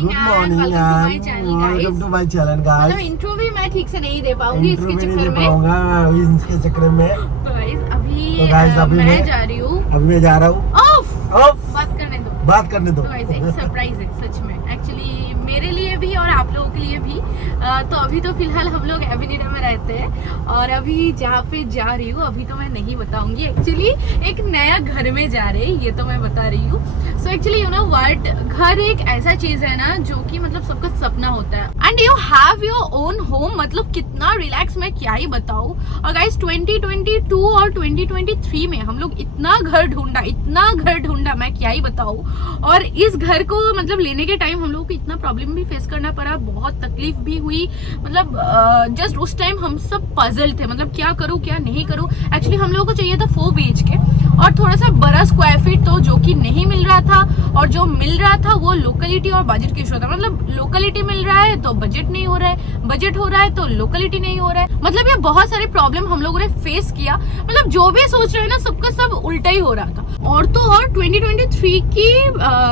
Morning and welcome to my channel guys. मतलब intro भी मैं ठीक से नहीं दे पाऊंगी इसके चक्कर में। इसके चक्कर में तो गाइस अभी मैं जा रही हूँ। अभी मैं जा रहा हूँ। ऑफ बात करने दो। तो गाइस एक सरप्राइज है सच में, एक्चुअली मेरे लिए भी और आप लोगों के लिए भी। तो अभी तो फिलहाल हम लोग एवेन्यू में रहते हैं और अभी जहाँ पे जा रही हूँ अभी तो मैं नहीं बताऊंगी। एक्चुअली एक नया घर में जा रहे हैं, ये तो मैं बता रही हूँ। So actually you know what, घर एक ऐसा चीज है ना जो कि मतलब सबका सपना होता है and you have your own home. मतलब कितना रिलैक्स, मैं क्या ही बताऊँ। और गाइस 2022 और 2023 में हम लोग इतना घर ढूंढा मैं क्या ही बताऊँ। और इस घर को मतलब लेने के टाइम हम लोगों को इतना प्रॉब्लम भी फेस करना पड़ा, बहुत तकलीफ भी हुई। मतलब जस्ट उस टाइम हम सब पजल थे, मतलब क्या करूं क्या नहीं करूं। एक्चुअली हम लोगों को चाहिए था 4 BHK और थोड़ा सा बड़ा स्क्वायर फीट, तो जो कि नहीं मिल रहा था और जो मिल रहा था वो लोकेलिटी और बजट की इशू था। मतलब लोकेलिटी मिल रहा है तो बजट नहीं हो रहा है, बजट हो रहा है तो लोकेलिटी नहीं हो रहा है। मतलब ये बहुत सारे प्रॉब्लम हम लोगों ने फेस किया। मतलब जो भी सोच रहे हैं ना सबका सब उल्टा ही हो रहा था। और तो और 2023 की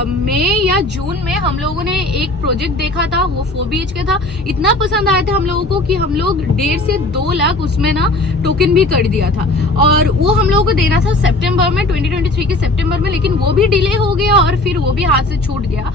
मई या जून में हम लोगों ने एक प्रोजेक्ट देखा था, वो 4 BHK था। इतना पसंद आया था हम लोगों को कि हम लोग 1.5 से 2 लाख उसमें ना टोकन भी कर दिया था। और वो हम लोगों को देना था सितंबर में, 2023 के सितंबर में, लेकिन वो भी डिले हो गया और फिर वो भी हाथ से छूट गया।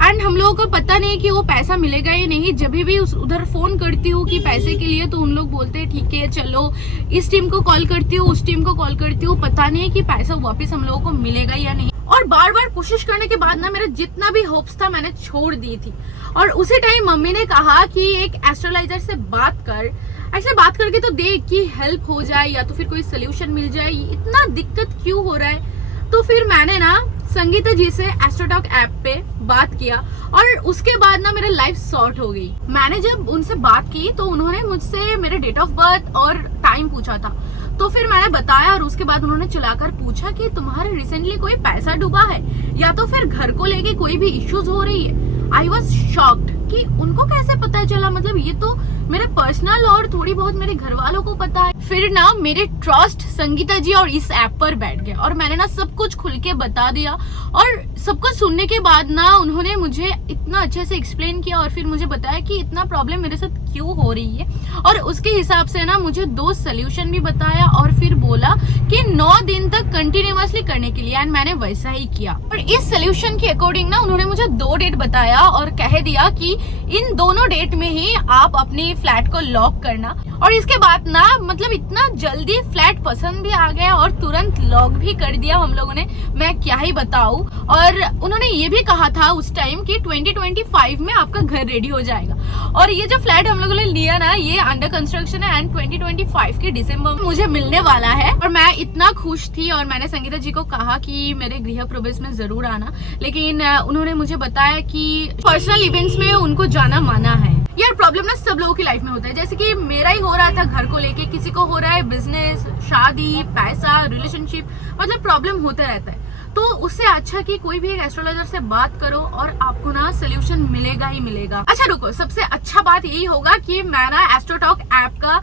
एंड हम लोगों को पता नहीं कि वो पैसा मिलेगा या नहीं। जब भी उधर फोन करती हूँ कि पैसे के लिए, तो उन लोग बोलते हैं ठीक है चलो इस टीम को कॉल करती हूँ, उस टीम को कॉल करती हूँ, पता नहीं कि पैसा वापस हम लोगों को मिलेगा या नहीं। और बार बार कोशिश करने के बाद ना मेरा जितना भी होप्स था मैंने छोड़ दी थी। और उसी टाइम मम्मी ने कहा कि एक एस्ट्रोलॉजर से बात कर, ऐसे बात करके तो देख कि हेल्प हो जाए या तो फिर कोई सोल्यूशन मिल जाए, इतना दिक्कत क्यों हो रहा है। तो फिर मैंने ना संगीता जी से एस्ट्रोटॉक ऐप पे बात किया और उसके बाद ना मेरा लाइफ सॉर्ट हो गई। मैंने जब उनसे बात की तो उन्होंने मुझसे मेरे डेट ऑफ बर्थ और टाइम पूछा था। तो फिर मैंने बताया और उसके बाद उन्होंने चलाकर पूछा कि तुम्हारे रिसेंटली कोई पैसा डूबा है या तो फिर घर को लेके कोई भी इश्यूज हो रही है। आई वॉज शॉक्ड कि उनको कैसे पता चला। मतलब ये तो मेरे पर्सनल और थोड़ी बहुत मेरे घर वालों को पता है। फिर ना मेरे ट्रस्ट संगीता जी और इस ऐप पर बैठ गया और मैंने ना सब कुछ खुल के बता दिया। और सब कुछ सुनने के बाद ना उन्होंने मुझे इतना अच्छे से एक्सप्लेन किया और फिर मुझे बताया कि इतना प्रॉब्लम मेरे साथ क्यों हो रही है। और उसके हिसाब से ना मुझे 2 सोल्यूशन भी बताया और फिर बोला कि 9 दिन तक कंटिन्यूअसली करने के लिए। एंड मैंने वैसा ही किया। और इस सोल्यूशन के अकॉर्डिंग ना उन्होंने मुझे 2 डेट बताया और कह दिया कि इन दोनों डेट में ही आप अपनी फ्लैट को लॉक करना। और इसके बाद ना मतलब इतना जल्दी फ्लैट पसंद भी आ गया और तुरंत लॉक भी कर दिया हम लोगों ने, मैं क्या ही बताऊं। और उन्होंने ये भी कहा था उस टाइम कि 2025 में आपका घर रेडी हो जाएगा। और ये जो फ्लैट हम लोगों ने लिया ना ये अंडर कंस्ट्रक्शन है एंड 2025 के दिसंबर में मुझे मिलने वाला है। और मैं इतना खुश थी और मैंने संगीता जी को कहा कि मेरे गृह प्रवेश में जरूर आना, लेकिन उन्होंने मुझे बताया कि पर्सनल इवेंट्स में उनको जाना माना है। यार प्रॉब्लम ना सब लोगों की लाइफ में होता है, जैसे कि मेरा ही हो रहा था घर को लेके, किसी को हो रहा है बिजनेस, शादी, पैसा, रिलेशनशिप, मतलब प्रॉब्लम होते रहता है। तो उससे अच्छा कि कोई भी एक एस्ट्रोलॉजर से बात करो और आपको ना सोल्यूशन मिलेगा ही मिलेगा। अच्छा रुको, सबसे अच्छा बात यही होगा कि मैं ना एस्ट्रोटॉक ऐप का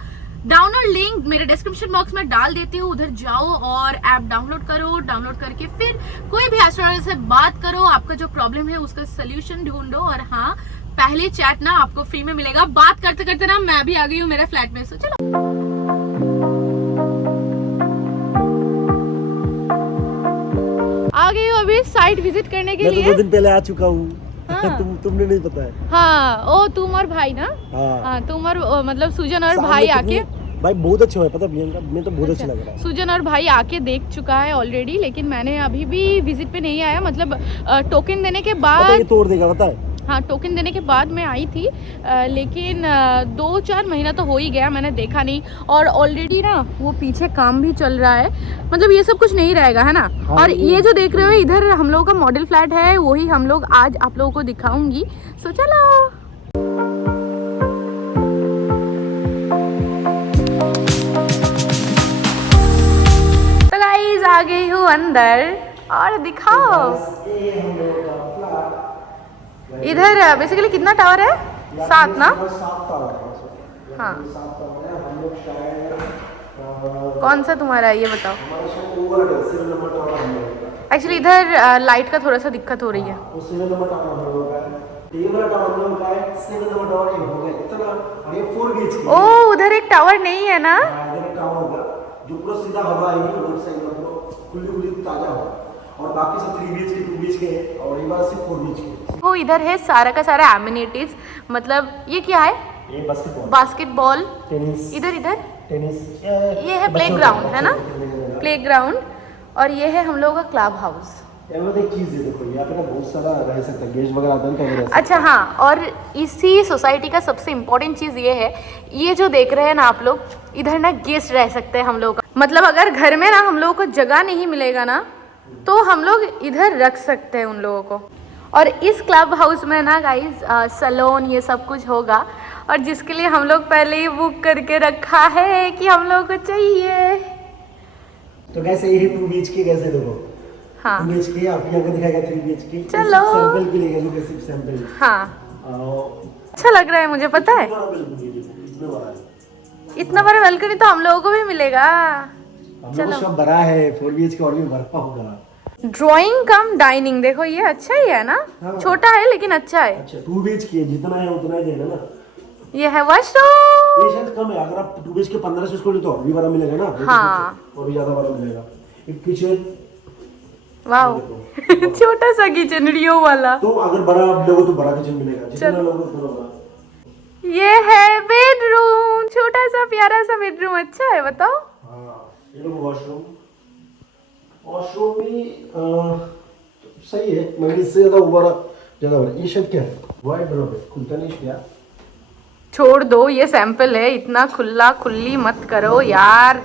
डाउनलोड लिंक मेरे डिस्क्रिप्शन बॉक्स में डाल देती हूँ, उधर जाओ और ऐप डाउनलोड करो। डाउनलोड करके फिर कोई भी एस्ट्रोलॉजर से बात करो, आपका जो प्रॉब्लम है उसका सोल्यूशन ढूंढो। और हाँ, पहले चैट ना आपको फ्री में मिलेगा। बात करते करते ना मैं भी आ गई हूँ मेरे फ्लैट में, सो चलो आ गई हूँ अभी साइट विजिट करने के लिए। मैं तो 2 दिन पहले आ चुका हूँ। हाँ। तुमने नहीं पता है। हाँ, ओ तुम और भाई ना। हाँ, तुम और मतलब सुजन और भाई आके, भाई बहुत अच्छा है, पता प्रियंका, मैं तो बहुत अच्छा लग रहा है। सुजन और भाई आके देख चुका है ऑलरेडी, लेकिन मैंने अभी भी विजिट पे नहीं आया। मतलब टोकन देने के बाद ये तोड़ देगा, पता है। हाँ, टोकन देने के बाद मैं आई थी, लेकिन 2-4 महीना तो हो ही गया, मैंने देखा नहीं। और ऑलरेडी ना वो पीछे काम भी चल रहा है, मतलब ये सब कुछ नहीं रहेगा है ना। हाँ, और ये जो देख रहे हो इधर हम लोगों का मॉडल फ्लैट है, वही हम लोग आज आप लोगों को दिखाऊंगी। सो चलो तो गाइस आ गई हूँ अंदर और दिखाओ। इधर बेसिकली कितना टावर है? 7 ना? 7 टावर है। हाँ, 7 टावर है। हम लोग शायद कौन सा तुम्हारा है ये बताओ। हमारा शायद ओवर है, 7 नंबर टावर हम लोग। एक्चुअली इधर लाइट का थोड़ा सा दिक्कत हो रही है। वो 7 नंबर टावर हम लोग का है। ये वाला टावर हम लोग का है 7 नंबर टावर ये हो गया इतना, और ये 4 BHK ओ उधर एक टावर नहीं है ना? इधर एक टावर होगा जो पूरा सीधा हवा आएगी रोड साइड में, पूरा खुली खुली ताजा होगा, और बाकी सब 3 BHK 2 BHK है, और ये वाला सिर्फ 4 BHK। वो इधर है सारा का सारा एमिनिटीज, मतलब ये क्या है? ये बास्केटबॉल, टेनिस, इधर टेनिस, ये है प्लेग्राउंड है ना, प्लेग्राउंड, और ये है हम लोगों का क्लब हाउस। यहाँ एक चीज है देखो, यहाँ पे ना बहुत सारा रह सकता है, गेस्ट वगैरह आता है कहीं रह सकता है। अच्छा हाँ, और इसी सोसाइटी का सबसे इम्पोर्टेंट चीज़ ये है, ये जो देख रहे हैं ना आप लोग, इधर ना गेस्ट रह सकते हैं हम लोग का, मतलब अगर घर में ना हम लोगों को जगह नहीं मिलेगा ना, तो हम लोग इधर रख सकते हैं उन लोगों को। और इस क्लब हाउस में ना गाइस सैलून ये सब कुछ होगा, और जिसके लिए हम लोग पहले ही बुक करके रखा है कि हम लोग को चाहिए। तो कैसे ये 2 BHK कैसे देखो, हाँ 2 BHK आप यहाँ को दिखाएगा 3 BHK, चलो। सैंपल के लिए जो सिर्फ सैंपल। हाँ अच्छा लग रहा है मुझे, पता है इतना बड़ा बालकनी तो हम लोगों को भी मिलेगा। हम लोग सब बड़ा है, 4 BHK और भी बड़ा होगा। ड्राइंग कम डाइनिंग, देखो ये अच्छा ही है ना, हाँ। छोटा है लेकिन अच्छा है। अच्छा 2 BHK जितना है उतना ही देना ना। ये है वॉशरूम। ये शायद कम है, अगर आप 2 BHK 1500 स्क्वायर तो और भी बड़ा मिलेगा ना। हाँ। और भी ज्यादा बड़ा मिलेगा। एक किचन, वाओ छोटा सा किचन रियो वाला। तो अगर बड़ा आप लोगो तो बड़ा किचन मिलेगा, जितना लोगो उतना बड़ा। ये है बेडरूम, छोटा सा प्यारा सा बेडरूम, अच्छा है बताओ। हाँ ये लोग वॉशरूम, वॉशरूम भी सही है, मगर इससे ज्यादा बड़ा। ये शायद क्या है, वाइड ड्रॉप है, खुलता नहीं क्या? छोड़ दो, ये सैंपल है, इतना खुला खुली मत करो यार,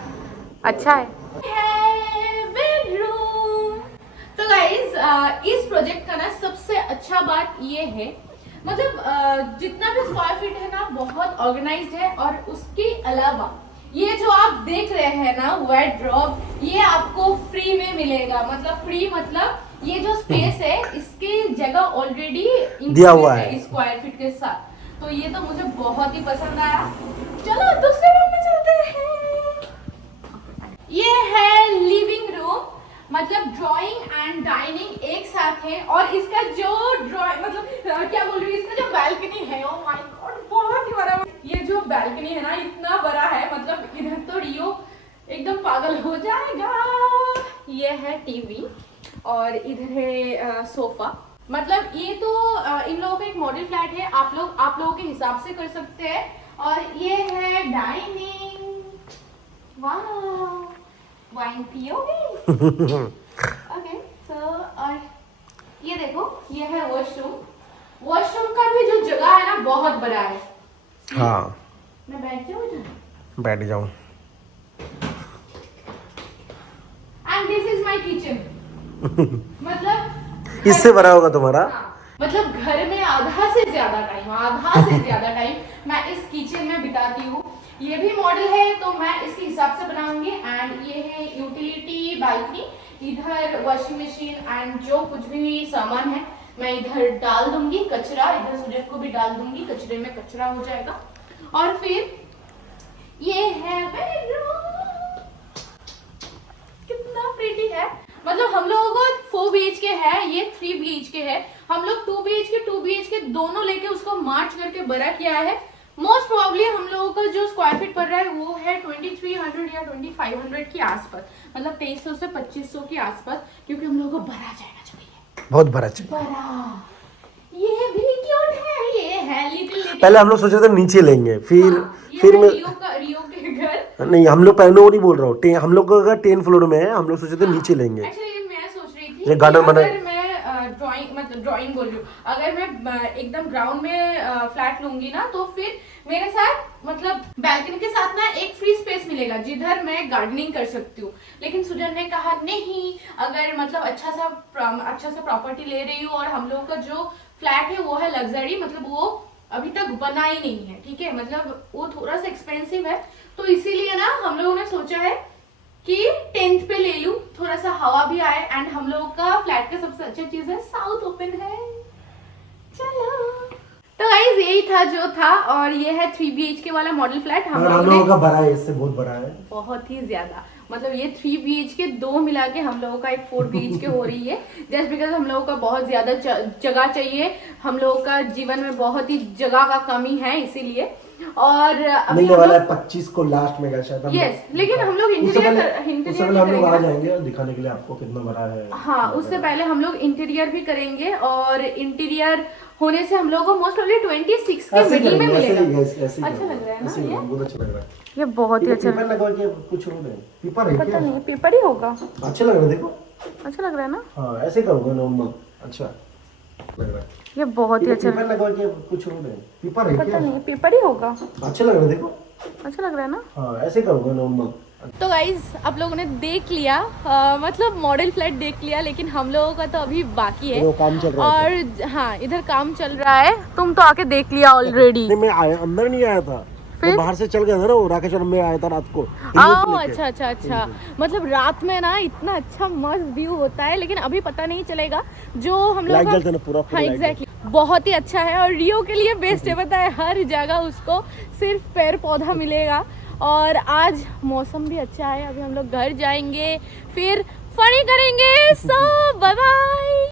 अच्छा है। बेडरूम। तो गाइस इस प्रोजेक्ट का ना सबसे अच्छा बात ये है, मतलब जितना भी स्क्वायर फीट है ना बहुत ऑर्गेनाइज्ड है, और उसके अलावा ये जो आप देख रहे हैं ना वार्डरोब, ये आपको फ्री में मिलेगा। मतलब फ्री मतलब ये जो स्पेस है इसकी जगह ऑलरेडी दिया हुआ है स्क्वायर फीट के साथ, तो ये तो मुझे बहुत ही पसंद आया। चलो दूसरे रूम में चलते हैं। ये है लिविंग रूम, मतलब ड्राइंग एंड डाइनिंग एक साथ है, और इसका जो ड्राइंग मतलब क्या बोल रही हूँ, इसका जो बालकनी है, ओ माय गॉड बहुत ही बड़ा। ये जो बालकनी है ना इतना बड़ा है, मतलब इधर तो रियो एकदम पागल हो जाएगा। ये है टीवी, और इधर है सोफा। मतलब ये तो इन लोगों का एक मॉडल फ्लैट है, आप लोगों के हिसाब से कर सकते हैं। और ये है डाइनिंग, वाह वाइन पियोगे? ओके सो, और ये देखो ये है वॉशरूम। वॉशरूम का भी जो जगह है ना बहुत बड़ा है। हाँ मैं बैठ जाऊँ इधर? बैठ जाऊँ। And this is my kitchen. मतलब इससे बड़ा होगा तुम्हारा? हाँ, मतलब घर में आधा से ज्यादा टाइम मैं इस किचन में बिताती हूँ। ये भी मॉडल है तो मैं इसके हिसाब से बनाऊंगी। एंड ये है यूटिलिटी बालकनी, इधर वॉशिंग मशीन एंड जो कुछ भी सामान है मैं इधर डाल दूंगी, कचरा इधर सूरज को भी डाल दूंगी, कचरे में कचरा हो जाएगा। और फिर ये है बेडरूम, कितना प्रीटी है। मतलब हम लोगों को 4 BHK है, ये 3 BHK है। हम लोग 2 BHK दोनों लेके उसको मार्च करके बड़ा किया है। मोस्ट प्रोबेबली हम लोगों का जो स्क्वायर फीट पड़ रहा है वो है 2300 या 2500 के आसपास, मतलब 2300 से 2500 के आसपास, क्योंकि हम लोगों को बड़ा जाएगा चाहिए, बहुत बड़ा चाहिए। बड़ा। ये भी क्यूट है, ये है लिटिल। पहले हम लोग सोचे थे नीचे लेंगे, फिर मैं रियो के घर नहीं, हम लोग पहले वो नहीं बोल रहा हूँ, हम लोग का 10 फ्लोर में है, हम लोग सोचे थे नीचे लेंगे। एक्चुअली मैं सोच रही थी ये गार्डन बना, अगर मैं ड्राइंग बोल रही हूँ, अगर मैं एकदम ग्राउंड में फ्लैट लूंगी ना, तो फिर मेरे साथ मतलब बालकनी के साथ ना एक फ्री स्पेस मिलेगा जिधर मैं गार्डनिंग कर सकती हूँ। लेकिन सुजन ने कहा नहीं, अगर मतलब अच्छा सा प्रॉपर्टी ले रही हूँ और हम लोगों का जो फ्लैट है वो है लग्जरी, मतलब वो अभी तक बना ही नहीं है, ठीक है, मतलब वो थोड़ा सा एक्सपेंसिव है, तो इसीलिए ना हम लोगों ने सोचा है कि 10th पे ले लूं, थोड़ा सा हवा भी आए। एंड हम लोग का फ्लैट का सबसे अच्छा चीज है साउथ ओपन है। चलो तो गाइस यही था जो था, और ये है 3 BHK वाला मॉडल फ्लैट। हम लोगों का बड़ा है, इससे बहुत बड़ा है, बहुत ही ज्यादा। मतलब ये 3 BHK 2 मिला के हम लोगों का एक 4 BHK हो रही है, जस्ट बिकॉज हम लोगों का बहुत ज्यादा जगह चाहिए। हम लोगों का जीवन में बहुत ही जगह का कमी है, इसीलिए। और अभी मिलने वाला है 25 को लास्ट में शायद। यस, लेकिन हम लोग उससे पहले इंटीरियर हम लोग आ जाएंगे दिखाने के लिए आपको कितना बड़ा है। हाँ, उससे पहले हम लोग इंटीरियर भी करेंगे, और इंटीरियर होने से हम लोगों को मोस्ट ऑफली 26 के मिडिल में मिलेगा। अच्छा लग रहा है ना ये? बहुत अच्छा लग रहा है ये बहुत ही अच्छा पेपर लगा के कुछ हो नहीं। पेपर है पता क्या? नहीं, पेपर ही होगा। अच्छा लग रहा है, देखो अच्छा लग रहा है ना? हाँ, ऐसे करोगे नॉर्मल। अच्छा लग रहा है, ये बहुत ही अच्छा पेपर लगा के कुछ हो नहीं। पेपर है पता क्या? नहीं, पेपर ही होगा। अच्छा लग रहा है, देखो अच्छा लग रहा है ना? हाँ, ऐसे करोगे नॉर्मल। तो गाइज आप लोगों ने देख लिया, मतलब मॉडल फ्लैट देख लिया, लेकिन हम लोगों का तो अभी बाकी है। वो काम चल रहा है। और हाँ, इधर काम चल रहा है। तुम तो आके देख लिया ऑलरेडी। नहीं, मैं आया अंदर नहीं आया था, मैं बाहर से चल गया था ना, वो राकेश्वर में आया था रात को। अच्छा अच्छा अच्छा, मतलब रात में ना इतना अच्छा मस्त व्यू होता है, लेकिन अभी पता नहीं चलेगा। जो हम लोग लाइट जलता है ना पूरा। हाँ एग्जैक्टली, बहुत ही अच्छा है, और रियो के लिए बेस्ट है। पता है, हर जगह उसको सिर्फ पेड़ पौधा मिलेगा। और आज मौसम भी अच्छा है। अभी हम लोग घर जाएंगे, फिर फनी करेंगे। सो बाय बाय।